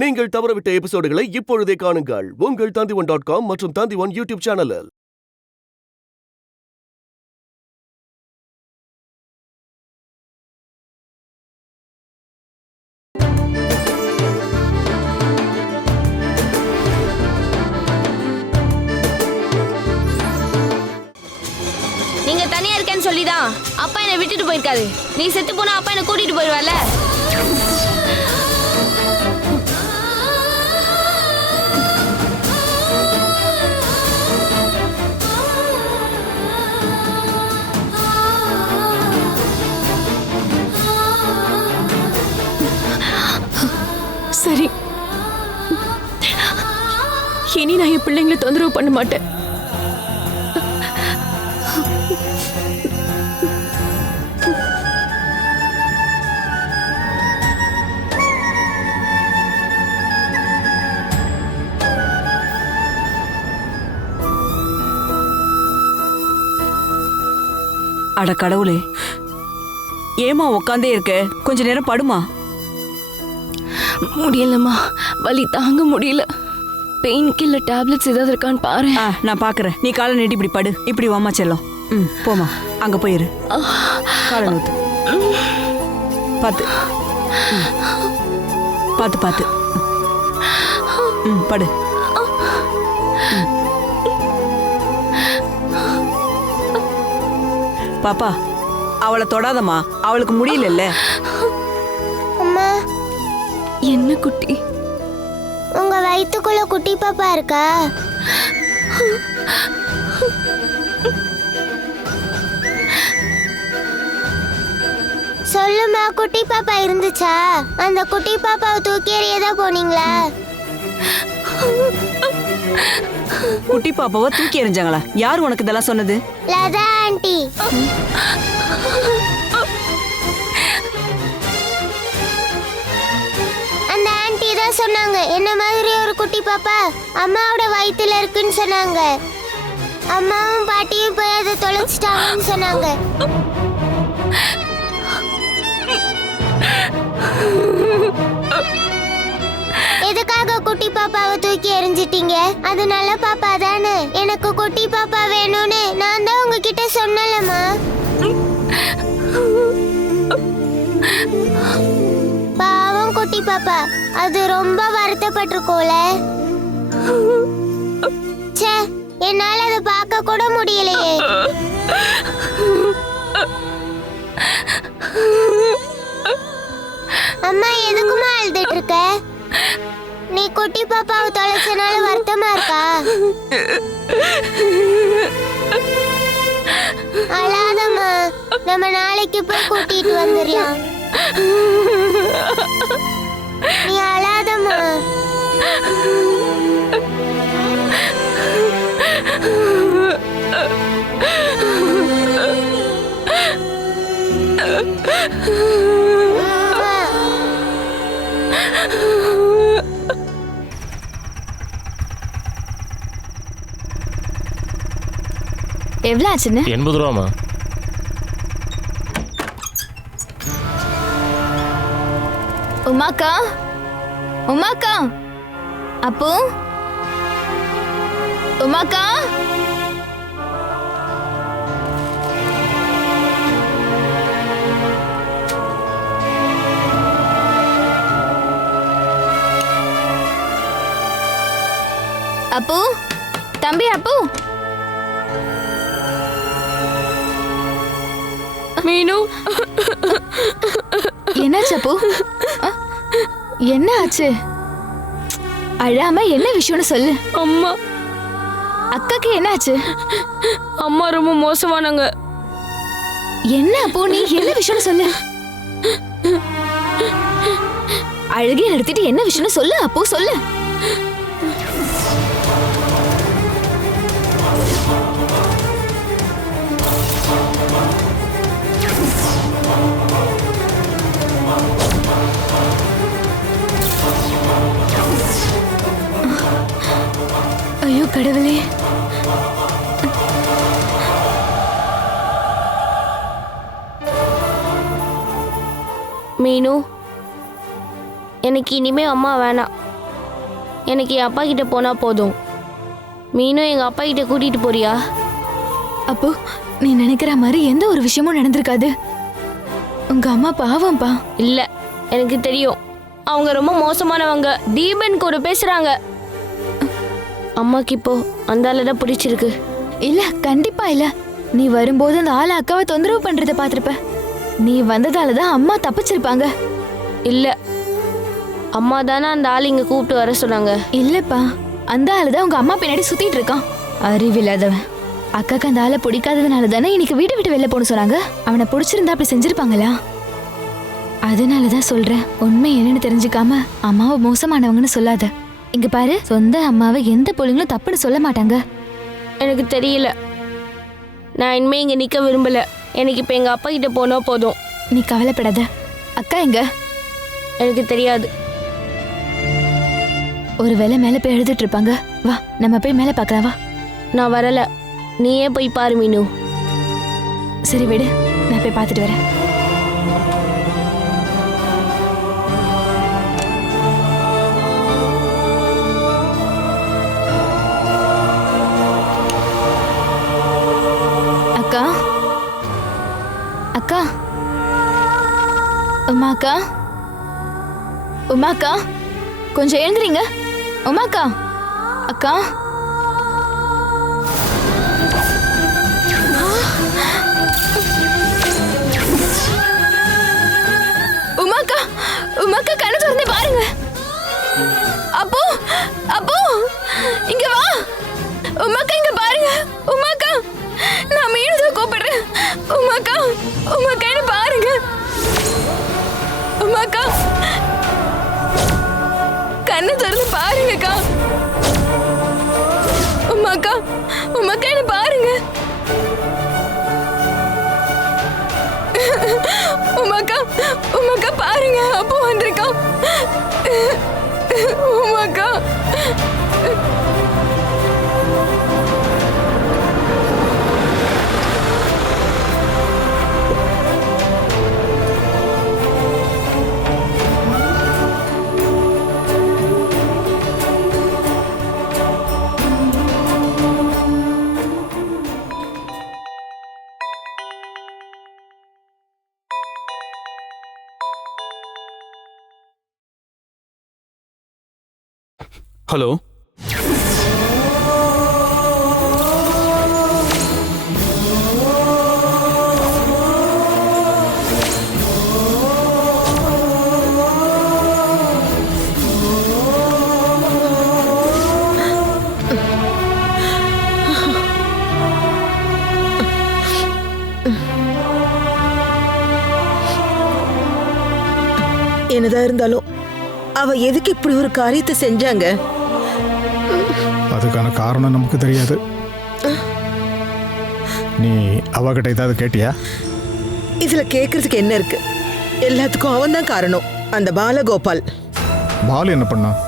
நீங்கள் தவறவிட்ட எபிசோடுகளை இப்பொழுதே காணுங்கள் உங்கள் Tandivan.com மற்றும் Tandivan யூடியூப் சேனலில். நீங்க தனியா இருக்கேன்னு சொல்லிதான் அப்பா என்னை விட்டுட்டு போயிருக்காரு. நீ செத்து போனா அப்பா என்னை கூட்டிட்டு போயிருவால. சரி, இனி நான் என் பிள்ளைங்களை தொந்தரவு பண்ண மாட்டேன். அட கடவுளே, ஏமா உக்காந்தே இருக்க? கொஞ்ச நேரம் படுமா. முடியலம்மா, வலி தாங்க முடியல. பெயின் கில்லர் டேப்லெட்ஸ் ஏதாவது இருக்கான்னு பாரு. நான் பாக்குறேன். நீ காலை நீட்டி இப்படி படு. இப்படி வாமா செல்லம். போமா, அங்க போயிரு. காலை நூத்து. பாத்து பாத்து பாத்து. படு. பாப்பா, அவளை தொடாதம்மா, அவளுக்கு முடியல. அம்மா, என்ன குட்டி? உங்க வயித்துக்குள்ள குட்டி பாப்பா இருக்கா? சொல்லுமா, குட்டி பாப்பா இருந்துச்சா? அந்த குட்டி பாப்பாவை தூக்கி எறியதான் போனீங்களா? குட்டி பாப்பாவை தூக்கி எறிஞ்சாங்களா? யார் உனக்கு இதெல்லாம் சொன்னது? லதா ஆண்டி. அந்த ஆண்டி தான் சொன்னாங்க, என்ன மாதிரி ஒரு குட்டி பாப்பா அம்மாவோட வயித்துல இருக்குன்னு சொன்னாங்க. அம்மாவும் பாட்டியும் போய் அதை தொலைச்சிட்டாங்கன்னு சொன்னாங்க. எதுக்காக குட்டி பாப்பாவை தூக்கி எறிஞ்சிட்டீங்க? அது நல்ல பாப்பா தானே. எனக்கு குட்டி பாப்பா வேணும்னு நான் தான் உங்ககிட்ட சொன்னலம்மா. பாவம் குட்டி பாப்பா, அது ரொம்ப வருத்தப்பட்டிருக்கோல. ச்சே, என்னால அதை பார்க்க கூட முடியலையே. அம்மா, எதுக்குமா அழுதுட்டு இருக்க? நீ குட்டி பாப்பாவை தொலைச்சனால வருத்தமா இருக்கா? அழாதம்மா, நம்ம நாளைக்கு போய் கூட்டிட்டு வந்துடலாம். நீ அழாதம்மா. எவ்வளவு ஆச்சுன்னு? 80 ரூபாமா? உமாக்கா, உமாக்கா, அப்போ உமாக்கா, அப்பு, தம்பி அப்பு. மீனு, என்னாச்சு அப்பு? என்ன ஆச்சு? அழாம என்ன விஷயம்னு சொல்லு. அம்மா, அக்காக்கு என்ன ஆச்சு? அம்மா ரொம்ப மோசமானாங்க. என்ன அப்போ, நீ என்ன விஷயம்னு சொல்லு. அழுகி நிறுத்திட்டு என்ன விஷயம்னு சொல்லு அப்போ, சொல்லு. ஐயோ கடவுளே, மீனு, எனக்கு இனிமே அம்மா வேணாம். எனக்கு என் அப்பா கிட்ட போனா போதும். மீனும் எங்க அப்பா கிட்ட கூட்டிட்டு போறியா? அப்போ நீ நினைக்கிற மாதிரி எந்த ஒரு விஷயமும் நடந்திருக்காது. உங்க அம்மா பாவம்பா. இல்ல, எனக்கு தெரியும். அவங்க ரொம்ப மோசமானவங்க. தீபன் கூட பேசுறாங்க. அம்மாக்கு இப்போ அந்த ஆளதான் பிடிச்சிருக்கு. இல்ல, கண்டிப்பா இல்ல. நீ வரும்போது அந்த ஆளை அக்காவை தொந்தரவு பண்றத பாத்திருப்ப. நீ வந்ததாலதான் அம்மா தப்பிச்சிருப்பாங்க. இல்ல, அம்மா தானே அந்த ஆள் இங்க கூப்பிட்டு வர சொன்னாங்க. இல்லப்பா, அந்த ஆளுதான் உங்க அம்மா பின்னாடி சுத்திட்டு இருக்கான். அறிவில்லாதவன். அக்காக்கு அந்த ஆளை பிடிக்காததுனால தானே இன்னைக்கு வீட்டை விட்டு வெளில போன சொன்னாங்க. அவனை பிடிச்சிருந்தா அப்படி செஞ்சிருப்பாங்களா? அதனாலதான் சொல்றேன், உண்மை என்னன்னு தெரிஞ்சுக்காம அம்மாவை மோசமானவங்கன்னு சொல்லாத. இங்க பாரு, சொந்த அம்மாவை எந்த பிள்ளைங்களும் தப்புன்னு சொல்ல மாட்டாங்க. எனக்கு தெரியல. நான் இனிமே இங்க நிக்க விரும்பல. எனக்கு இப்ப எங்க அப்பா கிட்ட போனா போதும். நீ கவலைப்படாத. அக்கா எங்க? எனக்கு தெரியாது. ஒரு வேளை மேல போய் எழுதிட்டு இருப்பாங்க. வா, நம்ம போய் மேல பார்க்கலாம். வா. நான் வரல. நீயே போய் பாரு மீனு. சரி விடு, நான் போய் பார்த்துட்டு வரேன். அக்கா, அக்கா, உமாக்கா, உமாக்கா, கொஞ்சம் எழுந்துறீங்க. உமாக்கா, அக்கா. உமாக்கா, உமாக்கா, கண்ணு திறந்து பாருங்க. அப்போ, அப்போ, இங்க வா. உமாக்கா, இங்க பாருங்க. உமாக்கா, நான் மீண்டும் கூப்பிடுறேன். உமாக்கா, உமாக்கா, என்ன பாருங்க. உமாக்கா, கண்ணு திறந்து பாருங்கக்கா. உமாக்கா, உமாக்கா, என்ன பாருங்க. உமாக்கா, உமாக்கா, பாருங்க. அப்போ வந்திருக்கா. உமாக்கா. ஹலோ, என்னதான் இருந்தாலும் அவ எதுக்கு இப்படி ஒரு காரியத்தை செஞ்சாங்க? அதுக்கான காரணம் நமக்கு தெரியாது. நீ அவகிட்ட ஏதாவது கேட்டியா? இதுல கேக்குறதுக்கு என்ன இருக்கு? எல்லாத்துக்கும் அவன் தான் காரணம், அந்த பாலகோபால். பாலு என்ன பண்ணான்?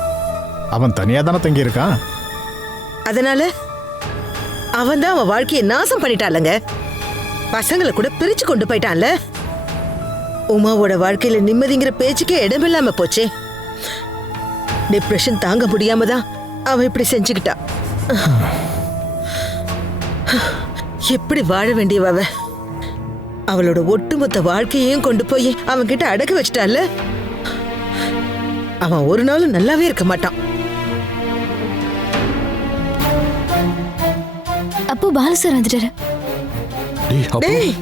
அவன் தனியா தானே தங்கி இருக்கான். அதனால அவன் தான் அவன் வாழ்க்கையை நாசம் பண்ணிட்டாலங்க. பசங்களை கூட பிரிச்சு கொண்டு போயிட்டான்ல. உமாவோட வாழ்க்கையில நிம்மதிங்கிற பேச்சுக்கே இடமில்லாம போச்சே. டிப்ரெஷன் தாங்க முடியாம தான் அவ இப்படி செஞ்சுக்கிட்டா. எப்படி வாழ வேண்டியவ அவ? அவளோட ஒட்டுமொத்த வாழ்க்கையையும் கொண்டு போய் அவன் கிட்ட அடக்க வச்சிட்டால. அவன் ஒரு நாளும் நல்லாவே இருக்க மாட்டான். அப்போ பாலு சார் வந்துட்டாரு. டேய்,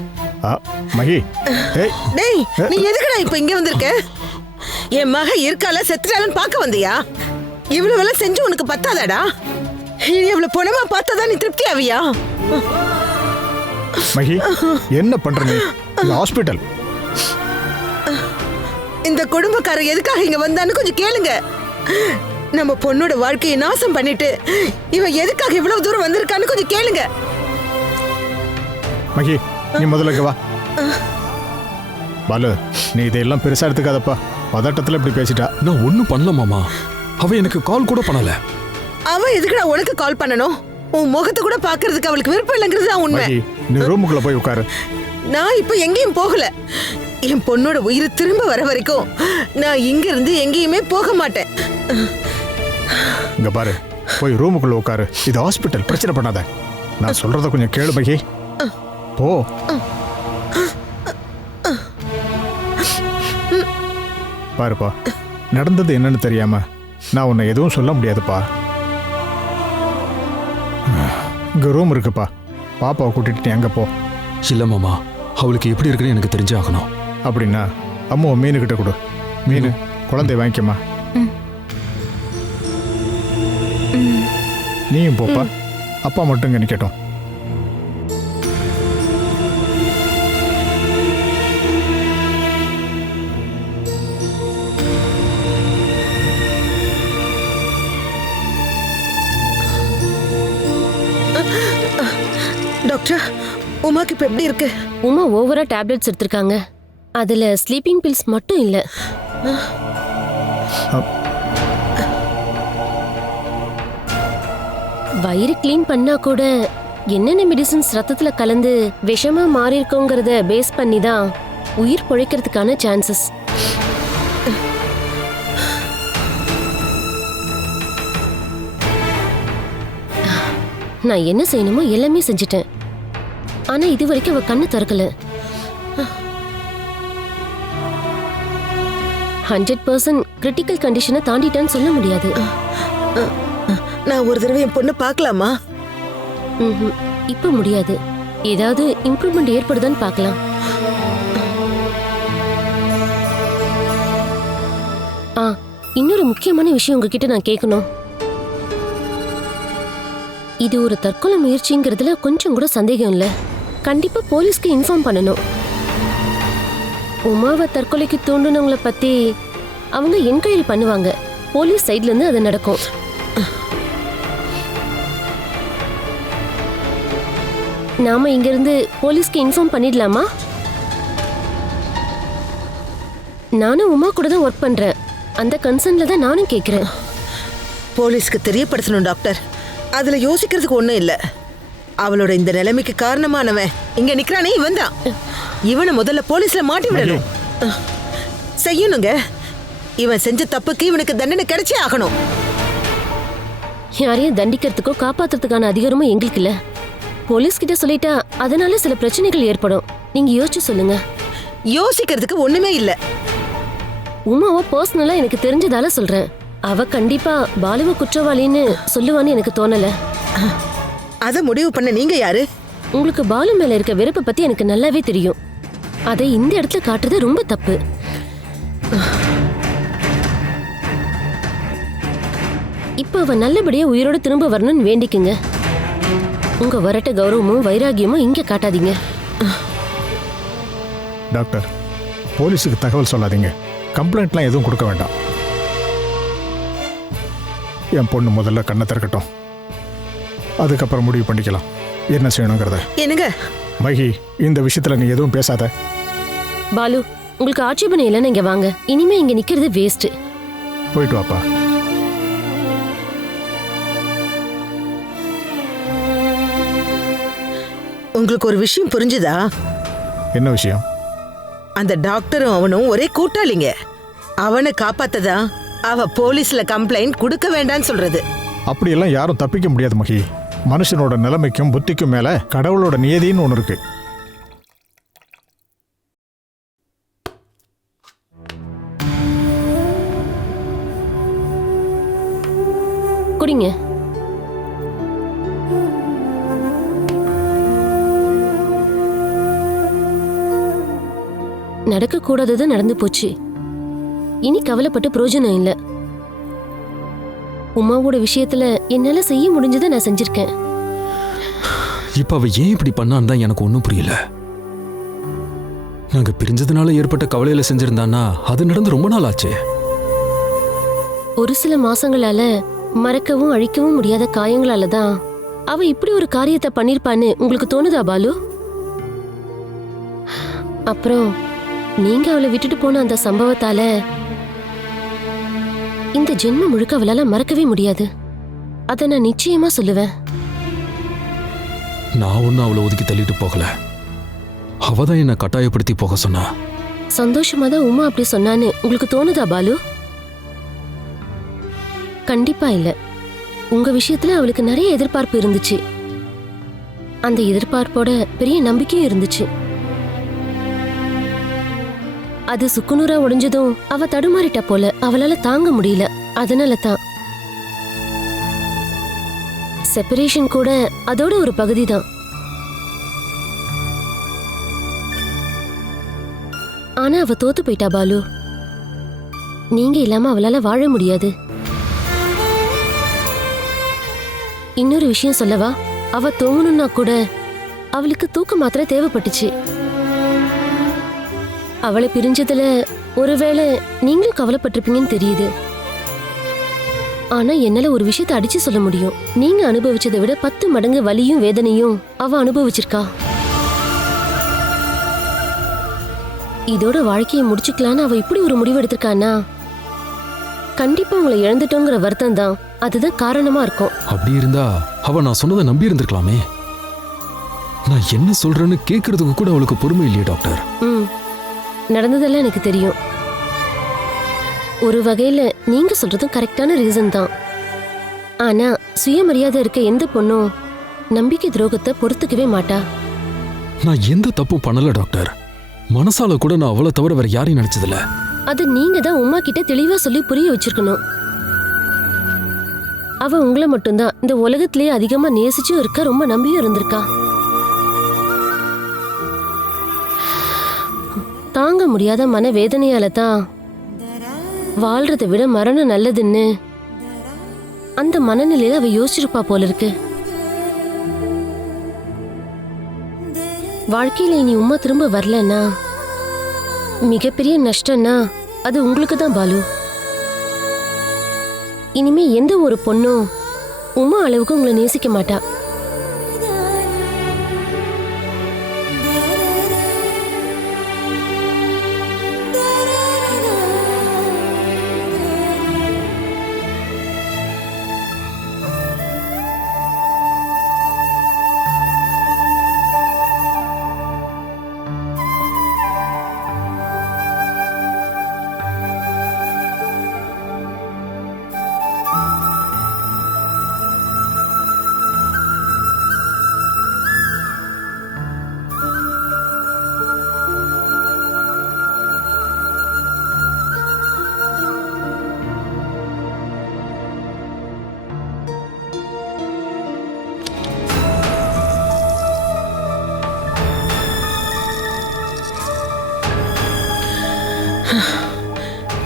மகி, டேய், நீ எதுக்குடா இப்ப இங்க வந்திருக்க? என் மக இருக்கால செத்துட்டாலும் பார்க்க வந்தியா? இவ்வளவு செஞ்சு உனக்கு பத்தாதாடா? இவ்வளவு பணமா பார்த்தாதான் நீ திருப்தி ஆவியா? மகி, என்ன பண்ற நீ? இது ஹாஸ்பிட்டல். இந்த குடும்பக்காரர் எதுக்காக இங்க வந்தான்னு கொஞ்சம் கேளுங்க. நம்ம பொண்ணோட வாழ்க்கையை நாசம் பண்ணிட்டு இவன் எதுக்காக இவ்வளவு தூரம் வந்திருக்கான்னு கொஞ்சம் கேளுங்க. மகி, நீ முதல்ல வா. பாலு, நீ இதெல்லாம் பெருசா எடுத்துக்காதப்பா. பதட்டத்துல இப்படி பேசிட்டா. நான் ஒன்றும் பண்ணல மாமா. அவ எனக்கு கால் கூட பண்ணல. அவ எதுக்குடா உனக்கு கால் பண்ணணும்? உன் முகத்தை கூட பாக்குறதுக்கு அவளுக்கு விருப்பம் இல்லைங்கிறது தான் உண்மை. மகி, நீ ரூமுக்குள்ள போய் உட்காரு. நான் இப்ப எங்கேயும் போகல. என் பொண்ணோட உயிர் திரும்ப வர வரைக்கும் நான் இங்க இருந்து எங்கேயுமே போக மாட்டேன். இங்க பாரு, போய் ரூமுக்குள்ள உட்காரு. இது ஹாஸ்பிட்டல், பிரச்சனை பண்ணாத. நான் சொல்றத கொஞ்சம் கேளு மகி. போ. பாருப்பா, நடந்தது என்னன்னு தெரியாம நான் உன்னை எதுவும் சொல்ல முடியாதுப்பா. இங்க ரூம் இருக்குப்பா, பாப்பாவை கூட்டிட்டு நீ அங்க போ. இல்ல மாமா, அவளுக்கு எப்படி இருக்குன்னு எனக்கு தெரிஞ்சாகணும். அப்படின்னா அம்மாவை மீனுக்கிட்ட கொடு. மீன் குழந்தைய வாங்கிக்கம்மா. நீயும் போப்பா, அப்பா மட்டும் இங்க நிக்கட்டும். டாக்டர், உமாக்கு இப்ப எப்படி இருக்கு? உமா ஓவரா டேப்லெட்ஸ் எடுத்திருக்காங்க. அதுல ஸ்லீப்பிங் பில்ஸ் மட்டும் இல்ல. வயிறு க்ளீன் பண்ணா கூட என்னென்ன மெடிசின்ஸ் ரத்தத்துல கலந்து விஷமா மாறி இருக்கோங்கிறத பேஸ் பண்ணி தான் உயிர் பொழைக்கிறதுக்கான சான்சஸ். நான் என்ன செய்யணுமோ எல்லாமே செஞ்சிட்டேன். ஆனா இது வரைக்கும் அவ கண்ணு திறக்கல. 100% கிரிட்டிக்கல் கண்டிஷனை தாண்டிட்டான்னு சொல்ல முடியாது. நான் ஒரு தடவை என் பொண்ணு பார்க்கலாமா? இப்ப முடியாது. ஏதாவது இம்ப்ரூவ்மெண்ட் ஏற்படுதான்னு பார்க்கலாம். இன்னொரு முக்கியமான விஷயம் உங்ககிட்ட நான் கேட்கணும். இது ஒரு தற்கொலை முயற்சிங்கிறதுல கொஞ்சம் கூட சந்தேகம் இல்ல. கண்டிப்பா போலீஸ்க்கு இன்ஃபார்ம் பண்ணணும். உமாவை தற்கொலைக்கு தூண்டுனவங்கள பத்தி அவங்க என்கொயரி பண்ணுவாங்க. போலீஸ் சைட்ல இருந்து அது நடக்கும். நாம இங்க இருந்து போலீஸ்க்கு இன்ஃபார்ம் பண்ணிடலாமா? நானும் உமா கூட தான் ஒர்க் பண்றேன். அந்த கன்சர்ன்ல தான் நானும் கேக்குறேன். போலீஸ்க்கு தெரியப்படுத்தணும் டாக்டர். அதுல யோசிக்கிறதுக்கு ஒண்ணும் இல்ல. அவளோட இந்த நிலைமைக்கு காரணமானவன் இங்க நிக்கிறானே, இவன் தான். இவனை முதல்ல போலீஸ்ல மாட்டி விடணும். செய்யணுங்க. இவன் செஞ்ச தப்புக்கு இவனுக்கு தண்டனை கிடைச்சே ஆகணும். யாரையும் தண்டிக்கிறதுக்கோ காப்பாத்துறதுக்கான அதிகாரமும் எங்களுக்கு இல்ல. போலீஸ் கிட்ட சொல்லிட்டா அதனால சில பிரச்சனைகள் ஏற்படும். நீங்க யோசிச்சு சொல்லுங்க. யோசிக்கிறதுக்கு ஒண்ணுமே இல்ல. உமாவை பர்சனலா எனக்கு தெரிஞ்சதால சொல்றேன். அவ கண்டிப்பா பாலுவ குற்றவாளின்னு சொல்லுவான்னு எனக்கு தோணல. அத முடிவு பண்ண நீங்க யாரு? உங்களுக்கு பாலு மேல இருக்க வெறுப்பை பத்தி எனக்கு நல்லாவே தெரியும். அதை இந்த இடத்துல காட்டுறது ரொம்ப தப்பு. இப்ப அவ நல்லபடியா உயிரோட திரும்ப வரணும்னு வேண்டிக்குங்க. உங்க வரட்ட கௌரவமும் வைராகியமும் இங்க காட்டாதீங்க. டாக்டர், போலீஸுக்கு தகவல் சொல்லாதீங்க. கம்ப்ளைண்ட்லாம் எதுவும் கொடுக்க வேண்டாம். என் பொண்ணு முதல்ல கண்ணை திறக்கட்டும், அதுக்கப்புறம் முடிவு பண்ணிக்கலாம் என்ன செய்யணுங்கிறத. என்னங்க மகி, இந்த விஷயத்துல நீ எதுவும் பேசாத. பாலு, உங்களுக்கு ஆட்சேபனை இல்லைன்னு இங்க வாங்க. இனிமே இங்க நிக்கிறது வேஸ்ட். போயிட்டு வாப்பா. உங்களுக்கு ஒரு விஷயம் புரிஞ்சுதா? என்ன விஷயம்? அந்த டாக்டரும் அவனும் ஒரே கூட்டாளிங்க. அவனை காப்பாத்ததா அவ போலீஸ்ல கம்ப்ளைண்ட் கொடுக்க வேண்டாம்னு சொல்றது. அப்படியெல்லாம் யாரும் தப்பிக்க முடியாது மகி. மனுஷனோட நிலைமைக்கும் புத்திக்கும் மேல கடவுளோட நியதின்னு ஒன்று இருக்கு. குடிங்க. நடக்க கூடாதது நடந்து போச்சு. இனி கவலைப்பட்டு பிரயோஜனம் இல்ல. உமாவோட விஷயத்துல என்னால செய்ய முடிஞ்சதை நான் செஞ்சிருக்கேன். இப்ப அவ ஏன் இப்படி பண்ணான்னு தான் எனக்கு ஒன்றும் புரியல. நாங்க பிரிஞ்சதுனால ஏற்பட்ட கவலையில செஞ்சிருந்தானா அது நடந்து ரொம்ப நாள் ஆச்சு. ஒரு சில மாசங்களால மறக்கவும் அழிக்கவும் முடியாத காயங்களால தான் அவ இப்படி ஒரு காரியத்தை பண்ணிருப்பான்னு உங்களுக்கு தோணுதா பாலு? அப்புறம் நீங்க அவளை விட்டுட்டு போன அந்த சம்பவத்தால இந்த ஜென்மம் முழுக்க அவளால மறக்கவே முடியாது. அத நான் நிச்சயமா சொல்லுவேன். நான் ஒன்னும் அவளை ஒதுக்கி தள்ளிட்டு போகல. அவதான் என்னை கட்டாயப்படுத்தி போக சொன்னா. சந்தோஷமா தான் உமா அப்படி சொன்னான்னு உங்களுக்கு தோணுதா பாலு? கண்டிப்பா இல்ல. உங்க விஷயத்துல அவளுக்கு நிறைய எதிர்பார்ப்பு இருந்துச்சு. அந்த எதிர்பார்ப்போட பெரிய நம்பிக்கையும் இருந்துச்சு. அது சுக்குநூறா உடைஞ்சதும் அவ தடுமாறிட்டா போல. அவளால தாங்க முடியல. அதனால தான் செப்பரேஷன் கூட அதோட ஒரு பகுதி தான். ஆனா அவ தோத்து போயிட்டா பாலு. நீங்க இல்லாம அவளால வாழ முடியாது. இன்னொரு விஷயம் சொல்லவா? அவ தூங்கணும்னா கூட அவளுக்கு தூக்க மாத்திரை தேவைப்பட்டுச்சு. அவளை பிரிஞ்சதுல ஒருவேளை நீங்களும் கவலைப்பட்டிருப்பீங்கன்னு தெரியுது. ஆனா என்னால ஒரு விஷயத்தை அடிச்சு சொல்ல முடியும். நீங்க அனுபவிச்சதை விட 10 மடங்கு வலியும் வேதனையும் அவ அனுபவிச்சிருக்கா. இதோட வாழ்க்கையை முடிச்சுக்கலான்னு அவ இப்படி ஒரு முடிவு எடுத்திருக்கானா, கண்டிப்பா உங்களை இழந்துட்டோங்கிற வருத்தம் தான் அதுதான் காரணமா இருக்கும். அப்படி இருந்தா அவ நான் சொன்னதை நம்பி இருந்திருக்கலாமே. நான் என்ன சொல்றேன்னு கேட்கறதுக்கு கூட அவளுக்கு பொறுமை இல்லையே டாக்டர். நடந்ததெல்லாம் எனக்கு தெரியும். ஒரு வகையில நீங்க சொல்றதும் கரெக்டான ரீசன் தான். ஆனா சுயமரியாதை இருக்க எந்த பொண்ணும் நம்பிக்கை துரோகத்தை பொறுத்துக்கவே மாட்டா. நான் எந்த தப்பும் பண்ணல டாக்டர். மனசால கூட நான் அவளை தவிர வேற யாரையும் நினைச்சதில்ல. அது நீங்க தான் உமா கிட்ட தெளிவா சொல்லி புரிய வச்சிருக்கணும். அவ உங்களை மட்டும்தான் இந்த உலகத்திலேயே அதிகமா நேசிச்சும் இருக்க, ரொம்ப நம்பியும் இருந்திருக்கா. தாங்க முடியாத மனவேதனையால தான் வாழ்றதை விட மரணம் நல்லதுன்னு அந்த மனநிலையில அவ யோசிச்சிருப்பா போல இருக்கு. வாழ்க்கையில இனி உமா திரும்ப வரலன்னா மிகப்பெரிய நஷ்டம்னா அது உங்களுக்கு தான் பாலு. இனிமே எந்த ஒரு பொண்ணும் உமா அளவுக்கு உங்களை நேசிக்க மாட்டா.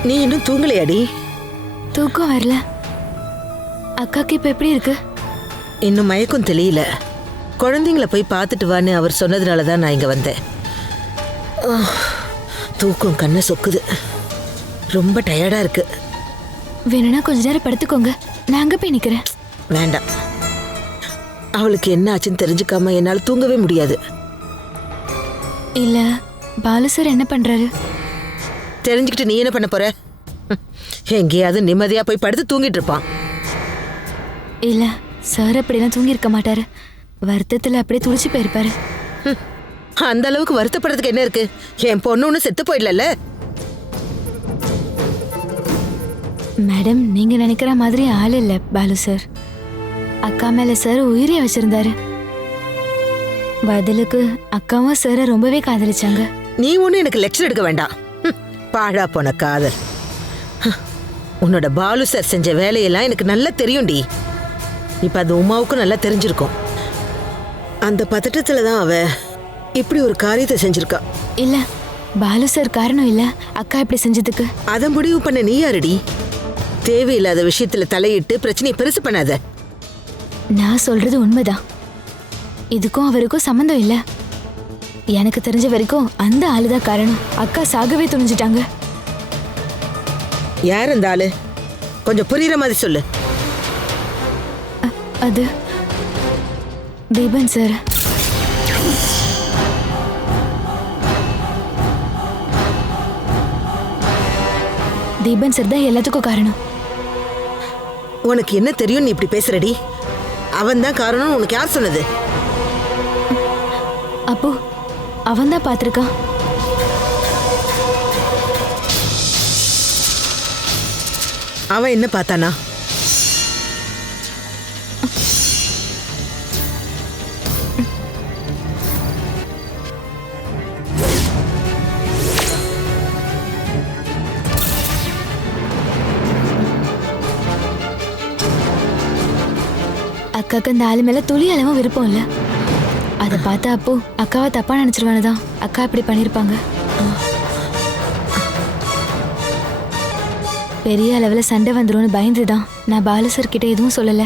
நீ இன்னும் தூங்கலையாடி? தூக்கம் வரல. அக்காக்கு இப்ப எப்படி இருக்கு? இன்னும் மயக்கம் தெரியல. குழந்தைங்கள போய் பார்த்துட்டு வான்னு அவர் சொன்னதுனால தான் நான் இங்க வந்தேன். தூக்கம் கண்ணை சொக்குது. ரொம்ப டயர்டா இருக்கு. வேணும்னா கொஞ்ச நேரம் படுத்துக்கோங்க, நான் அங்க போய் நிக்கிறேன். வேண்டாம், அவளுக்கு என்ன ஆச்சுன்னு தெரிஞ்சுக்காம என்னால தூங்கவே முடியாது. இல்ல பாலு சார் என்ன பண்றாரு? தெரிஞ்சுக்கிட்டு நீ என்ன பண்ண போற? எங்கேயாவது நிம்மதியா போய் படுத்து தூங்கிட்டு இருப்பான். இல்ல சார் அப்படிலாம் தூங்கி இருக்க மாட்டாரு. வருத்தத்துல அப்படியே துடிச்சு போயிருப்பாரு. அந்த அளவுக்கு வருத்தப்படுறதுக்கு என்ன இருக்கு? என் பொண்ணு ஒண்ணு செத்து போயிடல. மேடம், நீங்க நினைக்கிற மாதிரி ஆள் இல்ல பாலு சார். அக்கா மேல சார் உயிரே வச்சிருந்தாரு. பதிலுக்கு அக்காவும் சார ரொம்பவே காதலிச்சாங்க. நீ ஒண்ணு எனக்கு லெக்சர் எடுக்க வேண்டாம். பாழா போன காதல். உன்னோட பாலு சார் செஞ்ச வேலையெல்லாம் எனக்கு நல்லா தெரியும்டி. இப்ப அது உமாவுக்கும் நல்லா தெரிஞ்சிருக்கும். அந்த பதட்டத்துல தான் அவ இப்படி ஒரு காரியத்தை செஞ்சிருக்கா. இல்ல பாலு சார் காரணம் இல்ல அக்கா இப்படி செஞ்சதுக்கு. அதை முடிவு பண்ண நீ யாருடி? தேவையில்லாத விஷயத்துல தலையிட்டு பிரச்சனையை பெருசு பண்ணாத. நான் சொல்றது உண்மைதான். இதுக்கும் அவருக்கும் சம்மந்தம் இல்ல. எனக்கு தெரிஞ்ச வரைக்கும் அந்த ஆளுதான் காரணம். அக்கா சாகவே துணிஞ்சிட்டாங்க. யார் அந்த ஆளு? கொஞ்சம் புரியுற மாதிரி சொல்லு. அது தீபன் சார். தீபன் சார் தான் எல்லாத்துக்கும் காரணம். உனக்கு என்ன தெரியும் நீ இப்படி பேசுறடி? அவன் தான் காரணம் உனக்கு யார் சொன்னது? அப்போ அவன் தான் பார்த்திருக்கான். அவன் என்ன பார்த்தானா? அக்காக்கு அந்த ஆளு மேல துளி அளவும் விருப்பம் இல்ல. அதை பார்த்தா அப்போ அக்காவை தப்பா நினைச்சிருவானதான் அக்கா இப்படி பண்ணிருப்பாங்க. பெரிய அளவுல சண்டை வந்துரும்னு பயந்துதான் நான் பாலு சார் கிட்ட எதுவும் சொல்லல.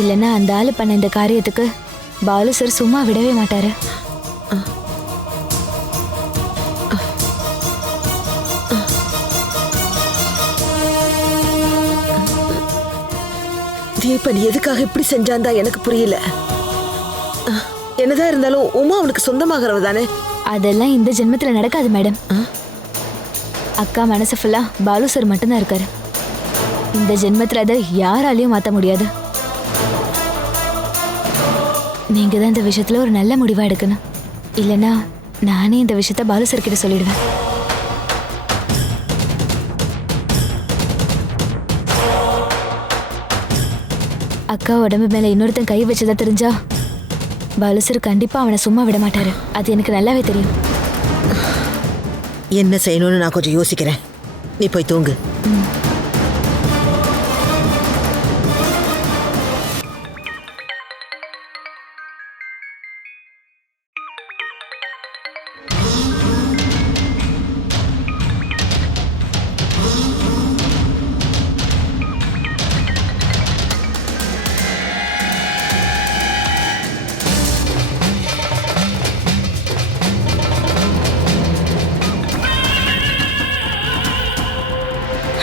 இல்லைன்னா அந்த ஆளு பண்ண இந்த காரியத்துக்கு பாலு சார் சும்மா விடவே மாட்டாரு. தீபன் எதுக்காக இப்படி செஞ்சான் தான் எனக்கு புரியல. என்னதான் இருந்தாலும் உமா அவனுக்கு சொந்தமாகறவ தானே. அதெல்லாம் இந்த ஜென்மத்துல நடக்காது மேடம். அக்கா மனசு ஃபுல்லா பாலு சார் மட்டும்தான் இருக்காரு. இந்த ஜென்மத்துல அதை யாராலையும் மாத்த முடியாது. நீங்க தான் இந்த விஷயத்துல ஒரு நல்ல முடிவா எடுக்கணும். இல்லைன்னா நானே இந்த விஷயத்த பாலு சார் கிட்ட சொல்லிடுவேன். அக்கா உடம்பு மேல இன்னொருத்தன் கை வச்சதா தெரிஞ்சா பாலு சார் கண்டிப்பா அவனை சும்மா விட மாட்டாரு. அது எனக்கு நல்லாவே தெரியும். என்ன செய்யணும்னு நான் கொஞ்சம் யோசிக்கிறேன். நீ போய் தூங்கு.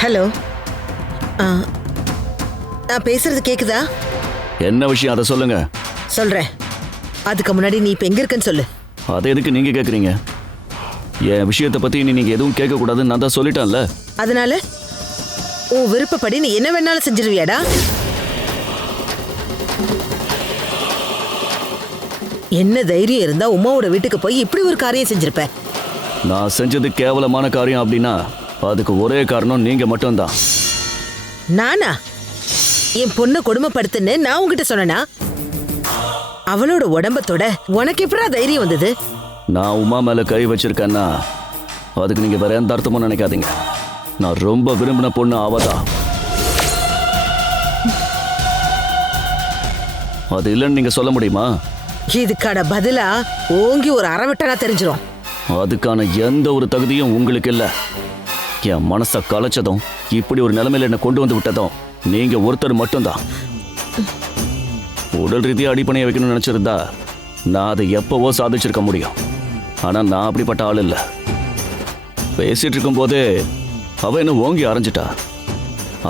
ஹலோ, நான் பேசுறது கேக்குதா? என்ன விஷயம் அதை சொல்லுங்க. சொல்றேன். அதுக்கு முன்னாடி நீ இப்ப எங்க இருக்கன்னு சொல்லு. அதை எதுக்கு நீங்க கேக்குறீங்க? என் விஷயத்தை பத்தி நீங்க எதுவும் கேட்க கூடாதுன்னு நான் தான் சொல்லிட்டேன்ல. அதனால உன் விருப்பப்படி நீ என்ன வேணாலும் செஞ்சிருவியாடா? என்ன தைரியம் இருந்தா உமாவோட வீட்டுக்கு போய் இப்படி ஒரு காரியம் செஞ்சிருப்ப? நான் செஞ்சது கேவலமான காரியம் அப்படின்னா அதுக்கு ஒரே காரணம் நீங்க மட்டும்தான். நானா? என் பொண்ணை கொடுமைப்படுத்துன்னு நான் உங்ககிட்ட சொன்னனா? அவளோட உடம்பத்தோட உனக்கு எப்படா தைரியம் வந்தது? நான் உமா மேல கை வச்சிருக்கேன்னா அதுக்கு நீங்க வேற எந்த அர்த்தமும் நினைக்காதீங்க. நான் ரொம்ப விரும்பின பொண்ணு அவதான். அது இல்லைன்னு நீங்க சொல்ல முடியுமா? இதுக்கான பதிலா ஓங்கி ஒரு அறவிட்டனா தெரிஞ்சிரும். அதுக்கான எந்த ஒரு தகுதியும் உங்களுக்கு இல்லை. என் மனசை கலைச்சதும் இப்படி ஒரு நிலைமையில என்னை கொண்டு வந்து விட்டதும் நீங்க ஒருத்தர் மட்டும்தான். உடல் ரீதியாக அடிப்பணையை வைக்கணும்னு நினைச்சிருந்தா நான் அதை எப்பவோ சாதிச்சிருக்க முடியும். ஆனா நான் அப்படிப்பட்ட ஆள் இல்லை. பேசிட்டு இருக்கும் போதே அவ என்ன ஓங்கி அரைஞ்சிட்டா.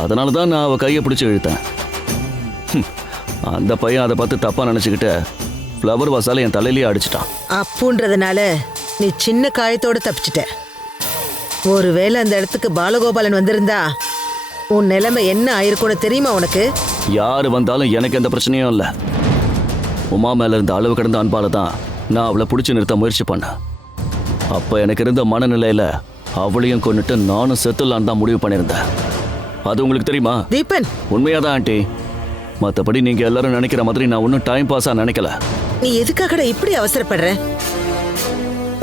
அதனால தான் நான் அவ கையை பிடிச்சி இழுத்தேன். அந்த பையன் அதை பார்த்து தப்பா நினைச்சுக்கிட்டு ஃப்ளவர் வாசால என் தலையிலேயே அடிச்சிட்டான். அப்புன்றதுனால நீ சின்ன காயத்தோட தப்பிச்சிட்ட. ஒருவேளை அந்த இடத்துக்கு பாலகோபாலன் வந்திருந்தா உன் நிலைமை என்ன ஆயிருக்கும்னு தெரியுமா உனக்கு? யாரு வந்தாலும் எனக்கு எந்த பிரச்சனையும் இல்லை. உமா மேல இருந்த அளவு கடந்த அன்பால தான் நான் அவளை பிடிச்சி நிறுத்த முயற்சி பண்ணேன். அப்ப எனக்கு இருந்த மனநிலையில அவளையும் கொண்டுட்டு நானும் செத்துலான்னு தான் முடிவு பண்ணியிருந்தேன். அது உங்களுக்கு தெரியுமா? தீபன், உண்மையாதான் ஆண்டி. மற்றபடி நீங்க எல்லாரும் நினைக்கிற மாதிரி நான் ஒன்றும் டைம் பாஸா நினைக்கல. நீ எதுக்காகடா இப்படி அவசரப்படுற?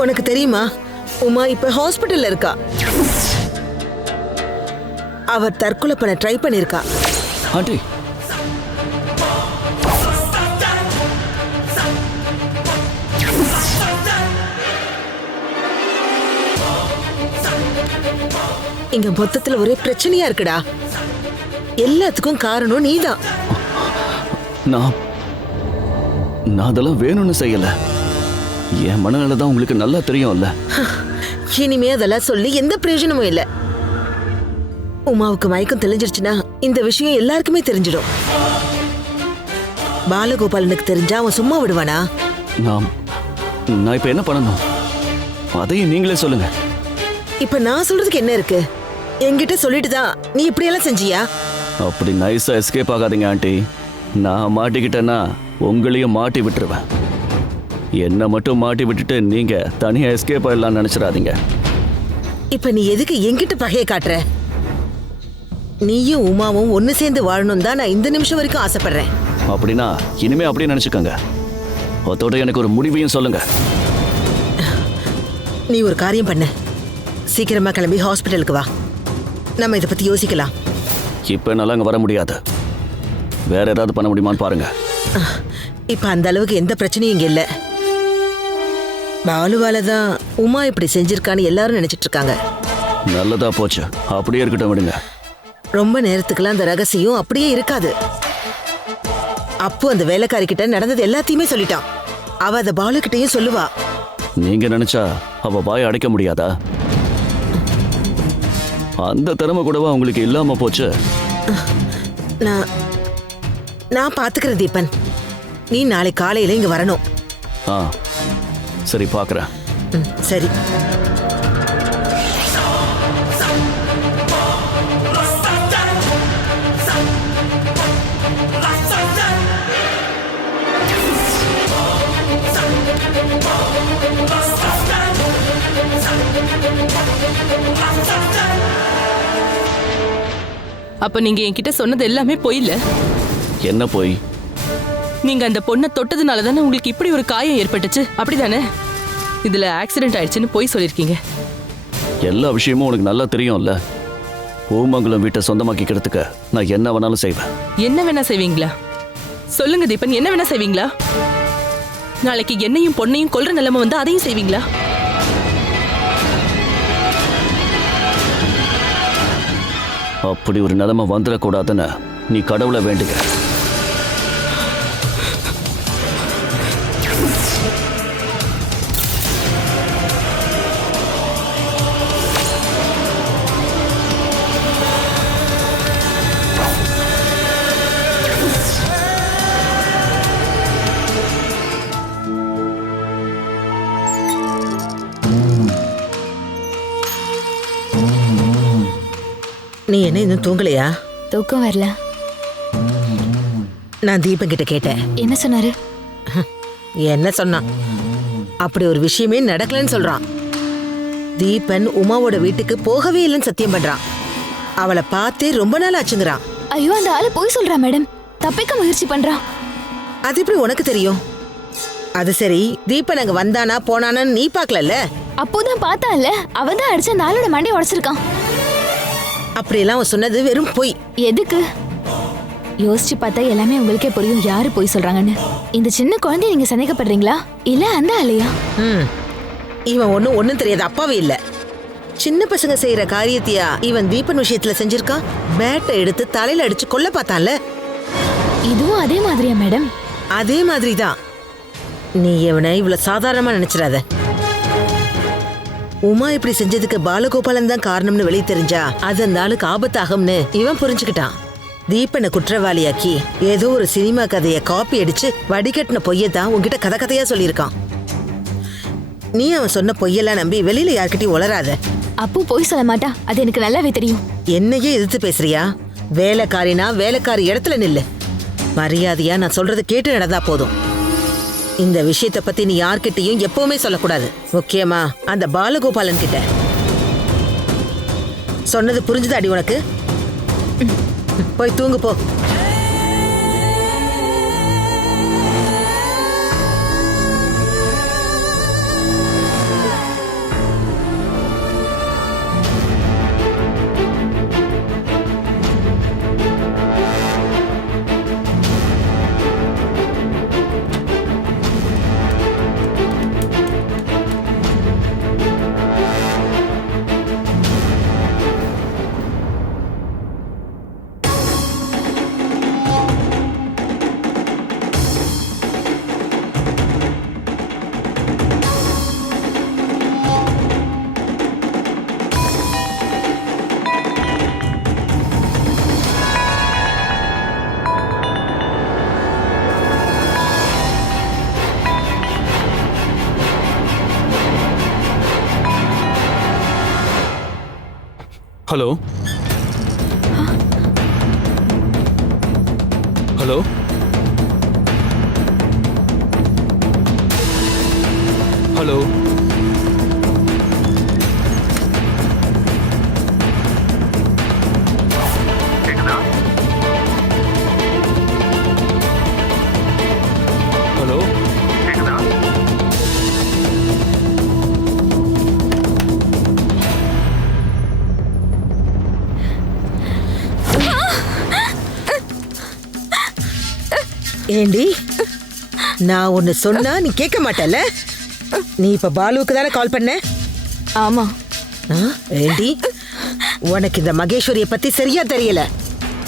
உனக்கு தெரியுமா உமா இப்ப ஹாஸ்பிட்டல்ல இருக்கா. அவ தற்கொலை பண்ண ட்ரை பண்ணிருக்கா. ஆண்டி, இங்க மொத்தத்துல ஒரே பிரச்சனையா இருக்குடா. எல்லாத்துக்கும் காரணம் நீதான். நான் அதெல்லாம் வேணும்னு செய்யல. என் மனநிலை தான் உங்களுக்கு நல்லா தெரியும்ல. இனிமே அதெல்லாம் சொல்லி எந்த பிரயோஜனமும் இல்ல. உமாவுக்கு மயக்கம் தெளிஞ்சிருச்சுன்னா இந்த விஷயம் எல்லாருக்குமே தெரிஞ்சிடும். பாலகோபாலனுக்கு தெரிஞ்சா அவன் சும்மா விடுவானா? நான் இப்ப என்ன பண்ணணும் அதையும் நீங்களே சொல்லுங்க. இப்ப நான் சொல்றதுக்கு என்ன இருக்கு? என்கிட்ட சொல்லிட்டு தான் நீ இப்படி எல்லாம் செஞ்சியா? அப்படி நைஸா எஸ்கேப் ஆகாதீங்க ஆண்டி. நான் மாட்டிக்கிட்டேன்னா உங்களையும் மாட்டி விட்டுருவேன். என்னை மட்டும் மாட்டி விட்டுட்டு நீங்க தனியா எஸ்கேப் ஆயிடலாம்னு நினைச்சிடாதீங்க. இப்ப நீ எதுக்கு என்கிட்ட பகையை காட்டுற? நீயும் உமாவும் ஒன்னு சேர்ந்து வாழணும் தான் நான் இந்த நிமிஷம் வரைக்கும் ஆசைப்படுறேன். அப்படின்னா இனிமே அப்படியே நினைச்சுக்கோங்க. அதோட எனக்கு ஒரு முடிவையும் சொல்லுங்க. நீ ஒரு காரியம் பண்ண, சீக்கிரமா கிளம்பி ஹாஸ்பிட்டலுக்கு வா. நம்ம இதை பத்தி யோசிக்கலாம். இப்ப என்னால அங்க வர முடியாது. வேற ஏதாவது பண்ண முடியுமான்னு பாருங்க. இப்ப அந்த அளவுக்கு எந்த பிரச்சனையும் இங்க இல்ல. பாலுவால தான் உமா இப்படி செஞ்சிருக்கான்னு எல்லாரும் நினைச்சிட்டு இருக்காங்க. நல்லதா போச்சு, அப்படியே இருக்கட்டும், விடுங்க. ரொம்ப நேரத்துக்குலாம் அந்த ரகசியம் அப்படியே இருக்காது. அப்போ அந்த வேலைக்காரி கிட்ட நடந்தது எல்லாத்தையுமே சொல்லிட்டான். அவ அத பாலு கிட்டயும் சொல்லுவா. நீங்க நினைச்சா அவ வாயை அடைக்க முடியாதா? அந்த திறமை கூடவா உங்களுக்கு இல்லாம போச்சு? நான் பாத்துக்கிறேன் தீபன். நீ நாளை காலையில இங்க வரணும். சரி, பாக்குறேன். சரி. அப்ப நீங்க என்கிட்ட சொன்னது எல்லாமே பொய் இல்ல? என்ன பொய்? நீங்க அந்த பொண்ணை தொட்டதுனால தானே உங்களுக்கு இப்படி ஒரு காயம் ஏற்பட்டுச்சு, அப்படிதானே? இதுல ஆக்சிடென்ட் ஆயிடுச்சுன்னு பொய் சொல்லிருக்கீங்க. எல்லா விஷயமும் உனக்கு நல்லா தெரியும்ல. பூமங்கலம் வீட்டை சொந்தமாக்கிக்கிறதுக்கு நான் என்ன வேணாலும் செய்வேன். என்ன வேணா செய்வீங்களா? சொல்லுங்க தீபன், என்ன வேணா செய்வீங்களா? நாளைக்கு என்னையும் பொண்ணையும் கொல்ற நிலைமை வந்து அதையும் செய்வீங்களா? அப்படி ஒரு நிலைமை வந்துடக்கூடாதுன்னு நீ கடவுளை வேண்டுக. நீ என்ன இன்னும் தூங்கலையா? தூக்கம் வரல. நான் தீபன் கிட்ட கேட்டேன். என்ன சொன்னாரு? என்ன சொன்னான்? அப்படி ஒரு விஷயமே நடக்கலன்னு சொல்றான். தீபன் உமாவோட வீட்டுக்கு போகவே இல்லைன்னு சத்தியம் பண்றான். அவளை பார்த்தே ரொம்ப நாள் ஆச்சுங்கிறான். ஐயோ, அந்த ஆளு போய் சொல்றா மேடம். தப்பிக்க முயற்சி பண்றான். அது எப்படி உனக்கு தெரியும்? அது சரி, தீபன் அங்க வந்தானா போனானு நீ பாக்கல? அப்போதான் பார்த்தான்ல, அவன் தான் அடிச்சு அந்த ஆளோட மண்டையை உடைச்சிருக்கான். அப்படியெல்லாம் அவன் சொன்னது வெறும் பொய். எதுக்கு? யோசிச்சு பார்த்தா எல்லாமே உங்களுக்கே புரியும் யாரு பொய் சொல்றாங்கன்னு. இந்த சின்ன குழந்தைய நீங்க சந்தேகப்படுறீங்களா இல்ல அந்த ஆளையா? இவன் ஒண்ணும் தெரியாத அப்பாவே இல்ல. சின்ன பசங்க செய்யற காரியத்தையா இவன் தீபன் விஷயத்துல செஞ்சிருக்கான்? பேட்டை எடுத்து தலையில அடிச்சு கொல்ல பார்த்தான்ல. இதுவும் அதே மாதிரியா மேடம்? அதே மாதிரிதான். நீ இவனை இவ்வளவு சாதாரணமா நினைச்சிடாத. உமா இப்படி செஞ்சதுக்கு பாலகோபாலன் தான் காரணம்னு வெளியே தெரிஞ்சா அது அந்த ஆளுக்கு ஆபத்தாகும்னு இவன் புரிஞ்சுக்கிட்டான். தீபனை குற்றவாளியாக்கி ஏதோ ஒரு சினிமா கதையை காப்பி அடிச்சு வடிகட்டின பொய்யதான் உன்கிட்ட கதையா சொல்லியிருக்கான். நீ அவன் சொன்ன பொய்யெல்லாம் நம்பி வெளியில யார்கிட்டயும் உளராத. அப்போ பொய் சொல்ல மாட்டா, அது எனக்கு நல்லாவே தெரியும். என்னையே எதிர்த்து பேசுறியா? வேலைக்காரினா வேலைக்காரி இடத்துல நில்லு. மரியாதையா நான் சொல்றது கேட்டு நடந்தா போதும். இந்த விஷயத்தை பத்தி நீ யார்கிட்டயும் எப்பவுமே சொல்லக்கூடாது. முக்கியமா அந்த பாலகோபாலன் கிட்ட. சொன்னது புரிஞ்சுதா அடி உனக்கு? போய் தூங்கு போ. ஹலோ ஹலோ ஹலோ ஏண்டி நான் ஒன்னு சொன்னா நீ கேட்க மாட்டல? நீ இப்ப பாலுவுக்கு தானே கால் பண்ண? ஆமா. ஏண்டி உனக்கு இந்த மகேஸ்வரிய பத்தி சரியா தெரியல.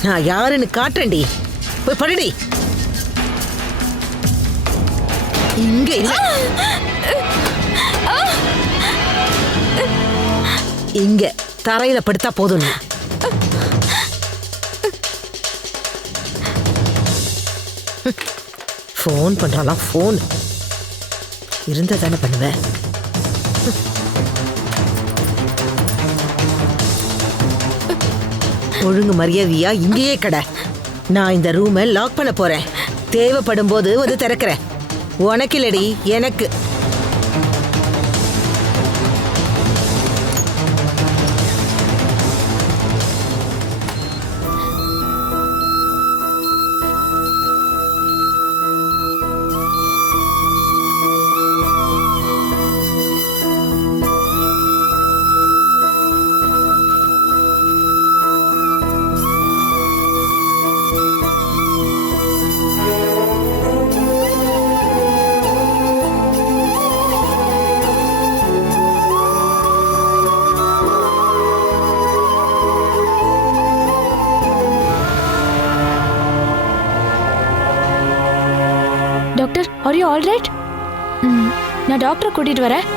நான் யாருன்னு காட்டுறேன்டி. போய் படுடி. இங்க இல்ல, இங்க தரையில படுத்தா போதும். நீ ஃபோன் பண்றாலாம். ஃபோன் இருந்தா தானே பண்ணுவேன். ஒழுங்கு மரியாதையா இங்கேயே கடை. நான் இந்த ரூமை லாக் பண்ண போறேன். தேவைப்படும் போது வந்து திறக்கிறேன். உனக்கு இல்லடி, எனக்கு. Doctor, are you all right? நான் டாக்டரை கூட்டிட்டு வரேன்.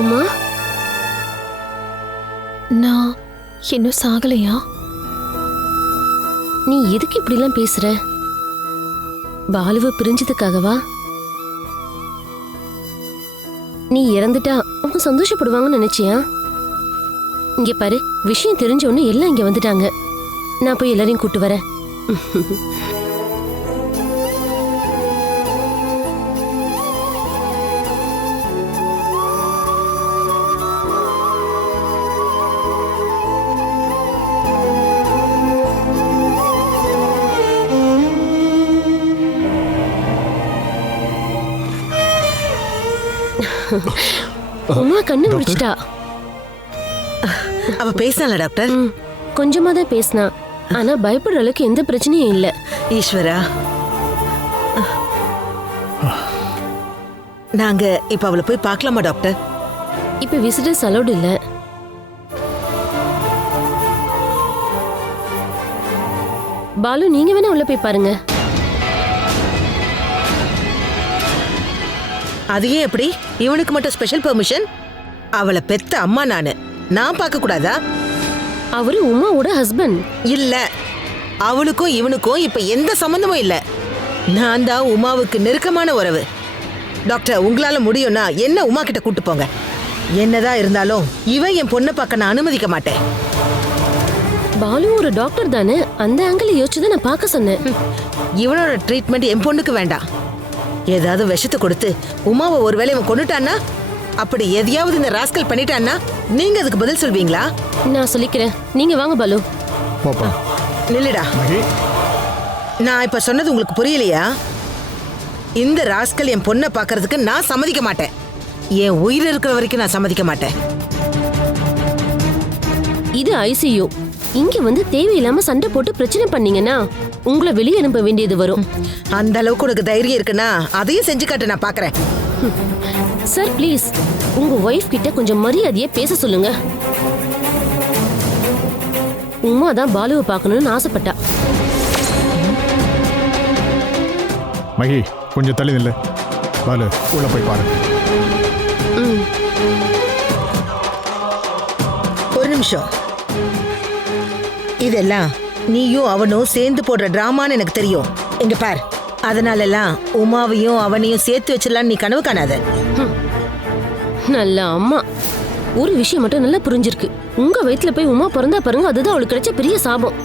உமா, நான் இன்னும் சாகலையா? நீ எதுக்கு இப்படிலாம் பேசுற? பாலுவை பிரிஞ்சதுக்காகவா? நீ இறந்துட்டா அவங்க சந்தோஷப்படுவாங்கன்னு நினைச்சியா? இங்க பாரு, விஷயம் தெரிஞ்ச உடனே எல்லாம் இங்க வந்துட்டாங்க. நான் போய் எல்லாரையும் கூட்டு வரேன். உமா கண்ணு முடிச்சிட்டா. அவ பேசல டாக்டர். கொஞ்சமா தான் பேசினா. ஆனா பயப்படுற அளவுக்கு எந்த பிரச்சனையும் இல்ல. ஈஸ்வரா, நாங்க இப்ப அவளை போய் பார்க்கலாமா டாக்டர்? இப்ப விசிட்டர்ஸ் அலௌட் இல்ல. பாலு, நீங்க வேணா உள்ள போய் பாருங்க. அது ஏன் எப்படி? இவனுக்கு மட்டும் ஸ்பெஷல் பெர்மிஷன்? அவளை பெத்த அம்மா நான் பார்க்க கூடாதா? அவரு உமாவோட ஹஸ்பண்ட். இல்ல, அவளுக்கும் இவனுக்கும் இப்ப எந்த சம்பந்தமும் இல்ல. நான் தான் உமாவுக்கு நெருக்கமான உறவு. டாக்டர், உங்களால முடியும்னா என்ன உமா கிட்ட கூட்டு போங்க. என்னதான் இருந்தாலும் இவன் என் பொண்ணை பார்க்க நான் அனுமதிக்க மாட்டேன். பாலு ஒரு டாக்டர் தானே, அந்த ஆங்கிள் யோசிச்சுதான் நான் பார்க்க சொன்னேன். இவனோட ட்ரீட்மெண்ட் என் பொண்ணுக்கு வேண்டாம். ஏதாவது விஷத்தை கொடுத்து உமாவை ஒருவேளை இவன் கொண்டுட்டான்னா, அப்படி எதையாவது இந்த ராஸ்கல் பண்ணிட்டான்னா நீங்க அதுக்கு பதில் சொல்வீங்களா? நான் சொல்லிக்கிறேன், நீங்க வாங்க பாலு. போப்பா. நில்லுடா. மகி, நான் இப்ப சொன்னது உங்களுக்கு புரியலையா? இந்த ராஸ்கல் என் பொண்ணை பார்க்கறதுக்கு நான் சம்மதிக்க மாட்டேன். என் உயிர் இருக்கிற வரைக்கும் நான் சம்மதிக்க மாட்டேன். இது ஐசியூ. இங்க வந்து தேவையில்லாம சண்டை போட்டு பிரச்சனை பண்ணீங்கன்னா உங்களை வெளியே அனுப்ப வேண்டியது வரும். அந்த அளவுக்கு உனக்கு தைரியம் இருக்குன்னா அதையும் செஞ்சு காட்டு, நான் பாக்குறேன். சார் ப்ளீஸ், உங்க ஒய்ஃப் கிட்ட கொஞ்சம் மரியாதையை பேச சொல்லுங்க. உமா தான் பாலுவை பார்க்கணும்னு ஆசைப்பட்டா. மகி கொஞ்சம் தள்ளி நில்லு. பாலு, உள்ள போய் பாரு. ஒரு நிமிஷம். இதெல்லாம் நீயும் அவனும் சேர்ந்து போடுற டிராமான்னு எனக்கு தெரியும். இங்க பார், அதனால எல்லாம் உமாவையும் அவனையும் சேர்த்து வச்சிடலான்னு நீ கனவு காணாத. நல்ல அம்மா. ஒரு விஷயம் மட்டும் நல்லா புரிஞ்சிருக்கு. உங்க வயித்துல போய் உமா பிறந்தா பாருங்க, அதுதான் அவளுக்கு கிடைச்ச பெரிய சாபம்.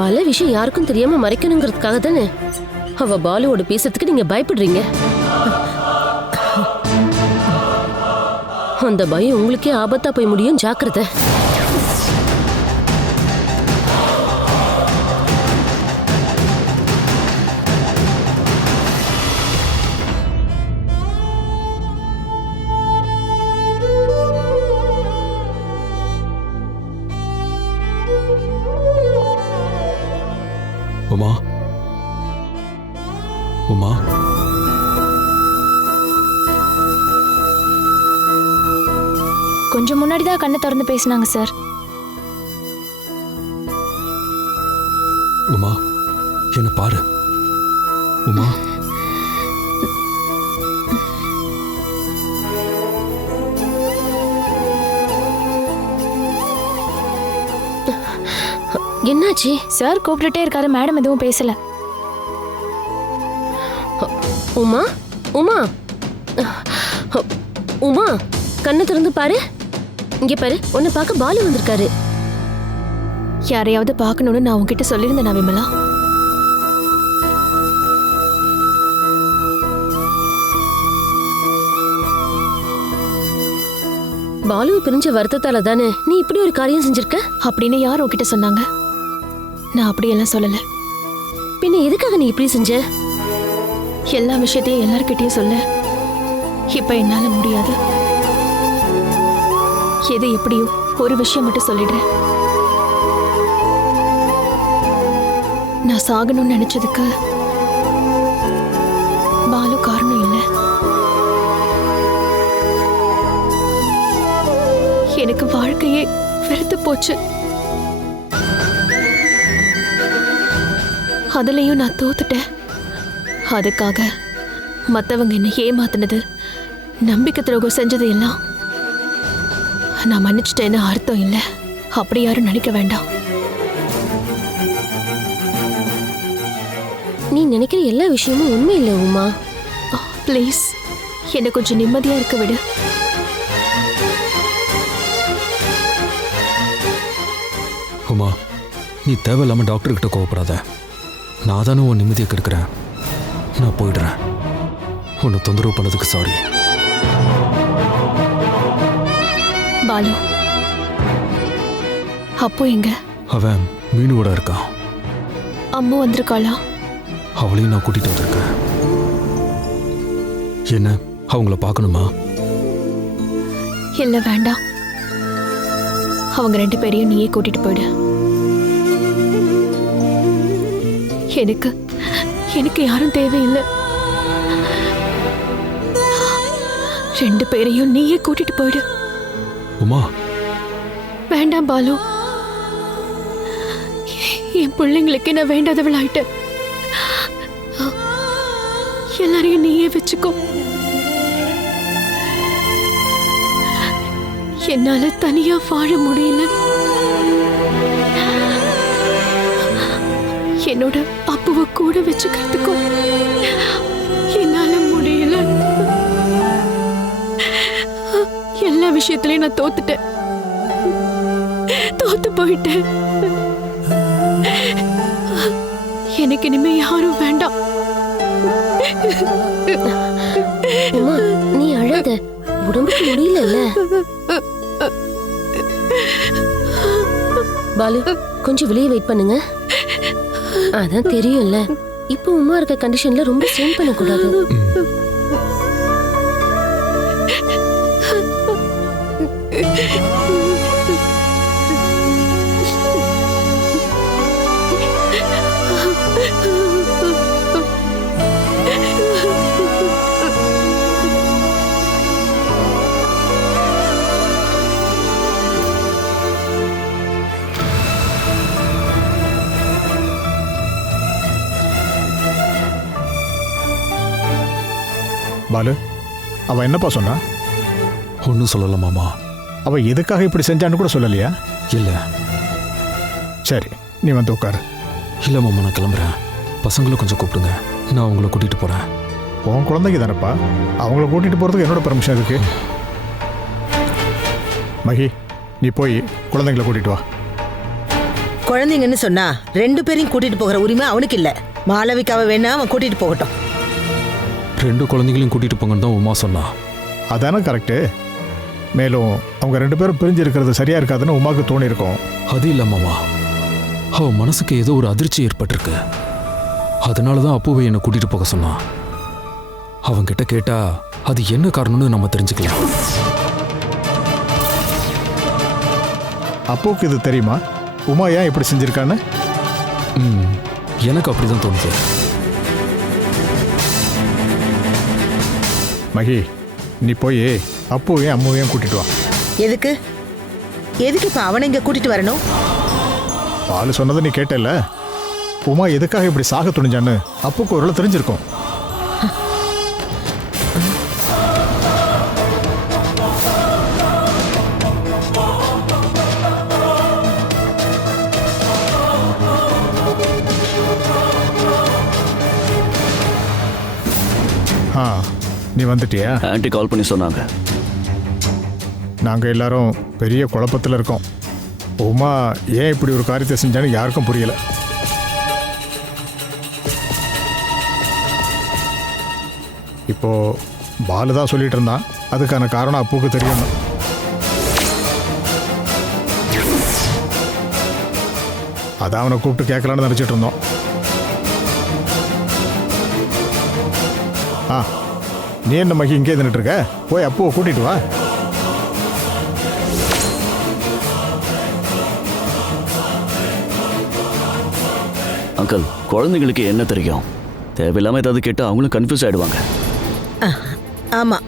பல விஷயம் யாருக்கும் தெரியாம மறைக்கணுங்கிறதுக்காக தானே அவ பாலுவோட பேசுறதுக்கு நீங்க பயப்படுறீங்க. அந்த பயம் உங்களுக்கே ஆபத்தா போய் முடியும். ஜாக்கிரதை. உமா உமா கொஞ்சம் முன்னாடி தான் கண்ணை திறந்து பேசினாங்க சார். உமா என்ன பாரு. உமா என்னாச்சு? சார் கூப்பிட்டுட்டே இருக்காரு, மேடம் எதுவும் பேசல. உமா உமா உமா கண்ணை திறந்து பாரு. இங்க பாரு, உன்னை பார்க்க பாலு வந்திருக்காரு. யாரையாவது பார்க்கணும்னு நான் உங்ககிட்ட சொல்லியிருந்தேன் விமலா. பாலுவை பிரிஞ்ச வருத்தத்தால தானே நீ இப்படி ஒரு காரியம் செஞ்சிருக்க? அப்படின்னு யார் உங்ககிட்ட சொன்னாங்க? நான் அப்படியெல்லாம் சொல்லல. பின்ன எதுக்காக நீ இப்படி செஞ்ச? எல்லா விஷயத்தையும் எல்லார்கிட்டயும் சொல்ல இப்ப என்னால முடியாது. எது எப்படியோ ஒரு விஷயம் மட்டும் சொல்லிடுறேன். நான் சாகணும்னு நினைச்சதுக்கு பாலு காரணம் இல்லை. எனக்கு வாழ்க்கையே வெறுத்து போச்சு. அதுலயும் நான் தோத்துட்டேன். அதுக்காக மத்தவங்க என்ன ஏமாத்தினது, நம்பிக்கை துரோகம் செஞ்சது எல்லாம் நான் மன்னிச்சிட்டேன்னு அர்த்தம் இல்லை. அப்படி யாரும் நினைக்க வேண்டாம். நீ நினைக்கிற எல்லா விஷயமும் உண்மை இல்லை உமா. ப்ளீஸ் என்னை கொஞ்சம் நிம்மதியா இருக்க விடு. உமா நீ தேவையில்லாம டாக்டர் கிட்ட கோவப்படாத. நான் தானே உன் நிம்மதியை கெடுக்கிறேன். நான் போயிடுறேன். உன்னை தொந்தரவு பண்ணதுக்கு சாரி. பாலு அப்போ எங்க? அவன் மீனோட இருக்கான். அம்மு வந்திருக்காளா? அவளையும் நான் கூட்டிட்டு வந்திருக்கேன். என்ன அவங்கள பார்க்கணுமா? இல்ல வேண்டாம். அவங்க 2 பேரையும் நீயே கூட்டிட்டு போயிடு. எனக்கு யாரும் தேவையில்லை. 2 பேரையும் நீயே கூட்டிட்டு போயிடு. உமா வேண்டாம் பாலு. என் பிள்ளைங்களுக்கு நான் வேண்டாதவள் ஆயிட்டேன். எல்லாரையும் நீயே வச்சுக்கோ. என்னால தனியா வாழ முடியல. என்னோட அப்புவை கூட வச்சுக்கிறதுக்கும் என்னால முடியல. எல்லா விஷயத்திலையும் நான் தோத்துட்டேன். தோத்து போயிட்டேன். எனக்கு இனிமே யாரும் வேண்டாம். உமா நீ அழாத. உடம்புக்கு முடியல. பாலு கொஞ்சம் வெளியே வெயிட் பண்ணுங்க. அதான் தெரியும்ல, இப்போ உமா இருக்க கண்டிஷன்ல ரொம்ப ஸ்ட்ரெயின் பண்ணக்கூடாது. பாலு அவ என்னப்பா சொன்னா? ஒன்றும் சொல்லல மாமா. அவ எதுக்காக இப்படி செஞ்சான்னு கூட சொல்லலையா? இல்லை. சரி நீ வந்து உட்காரு. இல்லை மாமா நான் கிளம்புறேன். பசங்களை கொஞ்சம் கூப்பிடுங்க, நான் உங்களை கூட்டிட்டு போறேன். உன் குழந்தைங்க தானப்பா, அவங்கள கூட்டிட்டு போறதுக்கு என்னோட பெர்மிஷன் இருக்கு. மகி நீ போய் குழந்தைங்களை கூட்டிட்டு வா. குழந்தைங்கன்னு சொன்னா 2 பேரையும் கூட்டிட்டு போகிற உரிமை அவனுக்கு இல்ல. மாளவிகாவை வேணா அவன் கூட்டிட்டு போகட்டும். 2 குழந்தைகளையும் கூட்டிட்டு போங்கன்னு தான் உமா சொன்னா. அதானே கரெக்டு. மேலும் அவங்க 2 பேரும் பிரிஞ்சு இருக்கிறது சரியா இருக்காதுன்னு உமாக்கு தோணி இருக்கும். அது இல்லை மாமா, அவ மனசுக்கு ஏதோ ஒரு அதிர்ச்சி ஏற்பட்டிருக்கு. அதனால தான் அப்புவை என்னை கூட்டிட்டு போக சொன்னான். அவங்கிட்ட கேட்டா அது என்ன காரணம்னு நம்ம தெரிஞ்சுக்கலாம். அப்புவுக்கு இது தெரியுமா உமா ஏன் இப்படி செஞ்சிருக்கான்னு? எனக்கு அப்படிதான் தோணுது. மகி, நீ போய் அப்புவையும் அம்மாவையும் கூட்டிட்டு வா. எதுக்கு எதுக்கு இப்ப அவனை இங்க கூட்டிட்டு வரணும்? பாலு சொன்னதை நீ கேட்டல. உமா எதுக்காக இப்படி சாக துணிஞ்சான்னு அப்புக்கு ஒரு வேளை தெரிஞ்சிருக்கும். நீ வந்துட்டியா? ஆன்ட்டி கால் பண்ணி சொன்னாங்க. நாங்கள் எல்லாரும் பெரிய குழப்பத்தில் இருக்கோம். உமா ஏன் இப்படி ஒரு காரியத்தை செஞ்சான்னு யாருக்கும் புரியல. இப்போ பாலு தான் சொல்லிட்டு இருந்தான். அதுக்கான காரணம் அப்புக்கு தெரியும். அதான் அவனை கூப்பிட்டு கேட்கலான்னு நினச்சிட்டு இருந்தோம். நீ என்ன மகி இங்கே நின்றுட்டு இருக்க? போய் அப்புவை கூட்டிட்டு வா. அங்கிள், குழந்தைங்களுக்கு என்ன தெரியும்? தேவையில்லாம ஏதாவது கேட்டால் அவங்களும் கன்ஃபியூஸ் ஆயிடுவாங்க. ஆமா,